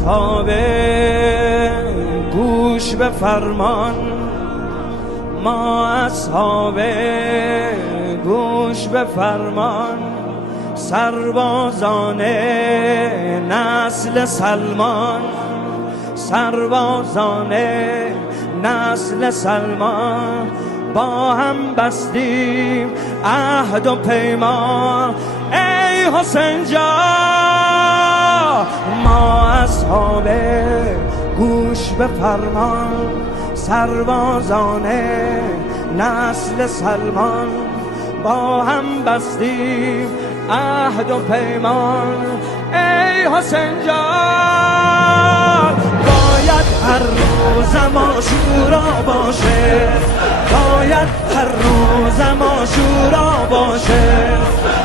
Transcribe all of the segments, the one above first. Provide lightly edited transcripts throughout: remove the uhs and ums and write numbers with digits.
اصحاب گوش به فرمان، ما اصحاب گوش به فرمان، سربازان نسل سلمان، سربازان نسل سلمان، با هم بستیم عهد و پیمان. ای حسین جان، ما اصحاب گوش به فرمان، سربازان نسل سلمان، با هم بستیم عهد و پیمان. ای حسین جان، باید هر روز ما شورا باشه، باید هر روز ما شورا باشه،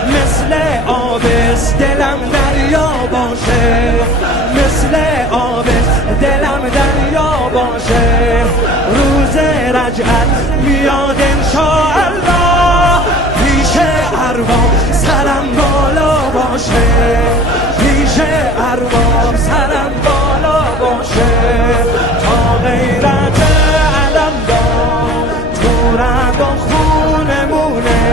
مثل آبست دلم دریا باشه، مثل آبست دلم دریا باشه. روز رجعت میاد انشاءالله، پیش ارباب سرم بالا باشه، پیش ارباب سرم بالا باشه. تا غیرت علم دار تو رگ و خونمونه،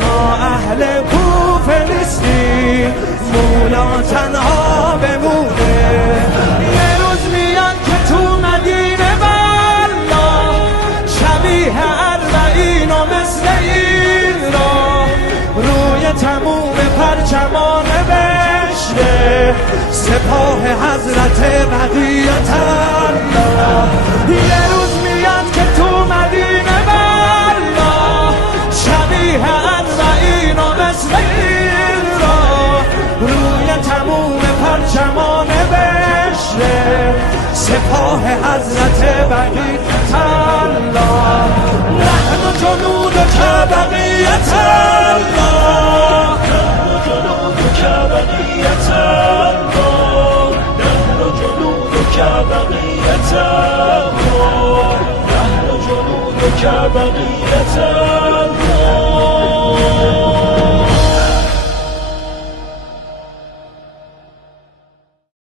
ما اهل کوفه نیستیم، مولا تنها بمونه. یه روز میاد که تو مدینه والا، شبیه اربعین و مثل این را، روی تموم پرچمان بشته سپاه حضرت بقیت الله. یه روز میاد که تو مدینه والا، شبیه اربعین و مثل این را، روی تموم پرچمان بشته سپاه حضرت بقیت الله. نحن جنود بقیت الله، نحن جنود بقیت الله، نحن جنود بقیت الله، نحن جنود بقیت الله.